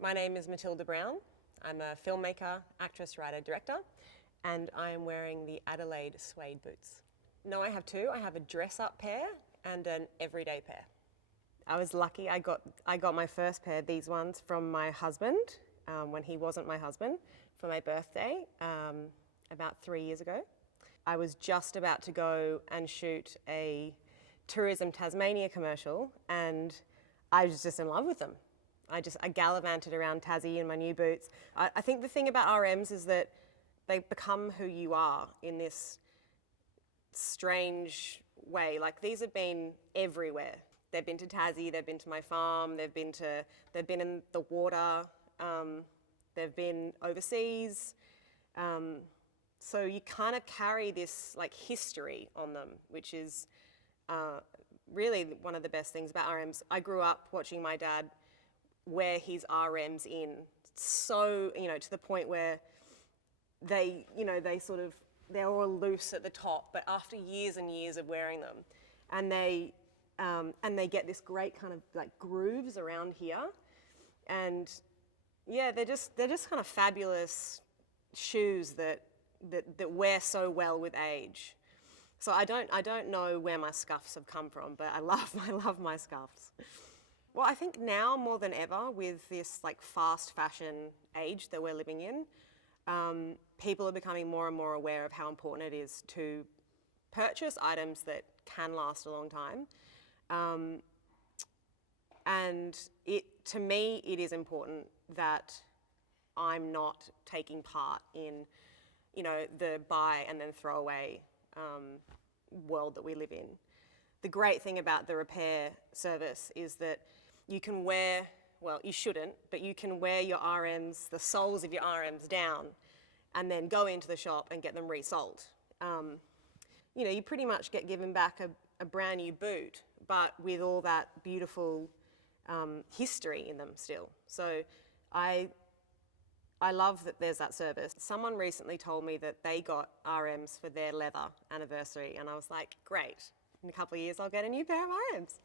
My name is Matilda Brown. I'm a filmmaker, actress, writer, director, and I am wearing the Adelaide suede boots. No, I have two. I have a dress-up pair and an everyday pair. I was lucky. I got my first pair, these ones, from my husband when he wasn't my husband, for my birthday about 3 years ago. I was just about to go and shoot a Tourism Tasmania commercial, and I was just in love with them. I gallivanted around Tassie in my new boots. I think the thing about RMs is that they become who you are in this strange way. Like, these have been everywhere. They've been to Tassie, they've been to my farm, they've been in the water, they've been overseas. So you kind of carry this like history on them, which is really one of the best things about RMs. I grew up watching my dad wear his RMs in, so, to the point where they're all loose at the top, but after years and years of wearing them, and they get this great kind of like grooves around here, and yeah, they're just kind of fabulous shoes that wear so well with age. So I don't know where my scuffs have come from, but I love my scuffs. Well, I think now more than ever, with this like fast fashion age that we're living in, people are becoming more and more aware of how important it is to purchase items that can last a long time. And to me, it is important that I'm not taking part in, the buy and then throw away world that we live in. The great thing about the repair service is that you can wear, well, you shouldn't, but you can wear your RMs, the soles of your RMs down, and then go into the shop and get them resold. You pretty much get given back a brand new boot, but with all that beautiful history in them still. So I love that there's that service. Someone recently told me that they got RMs for their leather anniversary, and I was like, great. In a couple of years, I'll get a new pair of RMs.